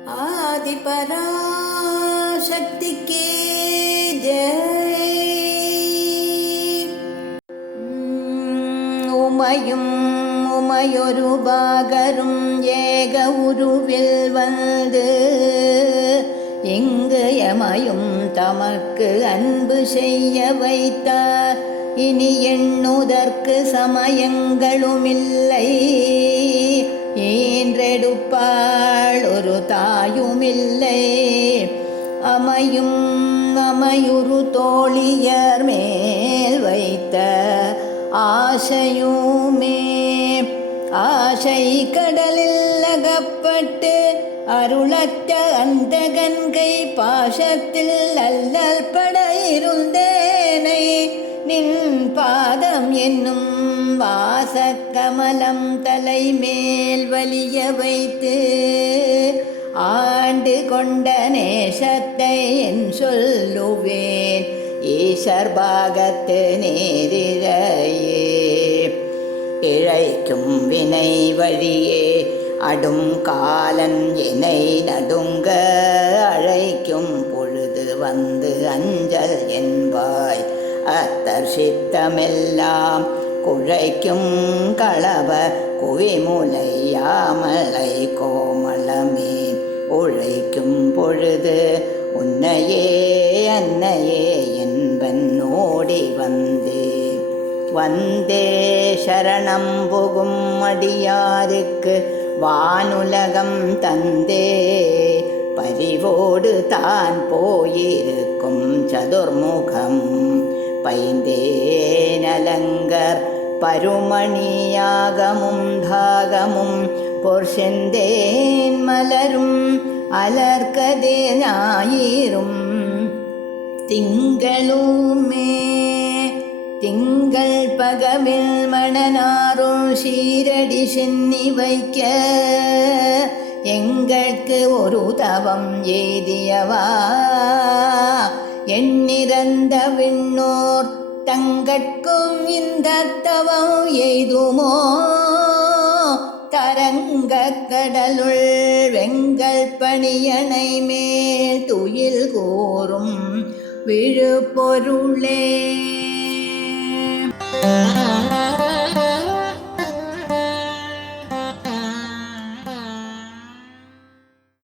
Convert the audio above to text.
ஆதிபராசக்திக்கே ஜெய். உமையும் உமையொரு பாகரும் ஏக உருவில் வந்து இங்கு எமையும் தமக்கு அன்பு செய்ய வைத்தார். இனி எண்ணுதற்கு சமயங்களுமில்லை, ஈன்றெடுப்பாள் ஒரு தாயுமில்லை. அமையும் அமையுறு தோழியர் மேல் வைத்த ஆசையுமே ஆசை கடலில் அகப்பட்டு அருளற்ற அந்த கண்கை பாசத்தில் அல்லல் பட இருந்தேனை நின் பாதம் என்னும் வாசக்கமலம் தலை மேல் வலிய வைத்து ஆண்டு கொண்ட நேசத்தை என் சொல்லுவேன் ஈசர் பாகத்து நேரிழையே. இழைக்கும் வினை வழியே அடும் காலன் என்னை நடுங்க அழைக்கும் பொழுது வந்து அஞ்சல் என்பாய். அத்தர் சித்தமெல்லாம் குழைக்கும் களவ குவிமுலையாமலை கோமளமே உழைக்கும் பொழுது உன்னையே அன்னையே என்பன் ஓடி வந்தே சரணம் புகும் அடியாருக்கு வானுலகம் தந்தே. பரிவோடு தான் போயிருக்கும் சதுர்முகம் பைந்தே நலங்கர் பருமணியாகமும் தாகமும் பொற்செந்தேன் மலரும் அலர்கதே ஞாயிறும் திங்களுமே. திங்கள் பகவில் மணனாரும் சீரடி சென்னி வைக்க எங்களுக்கு ஒரு தவம் ஏதியவா. எண்ணிறந்த விண்ணோர் தங்கட்கும் இந்த தவம் எய்துமோ. தரங்க கடலுள் வெங்கல் பணியணை மேல் துயில் கூறும் விழுப்பொருளே.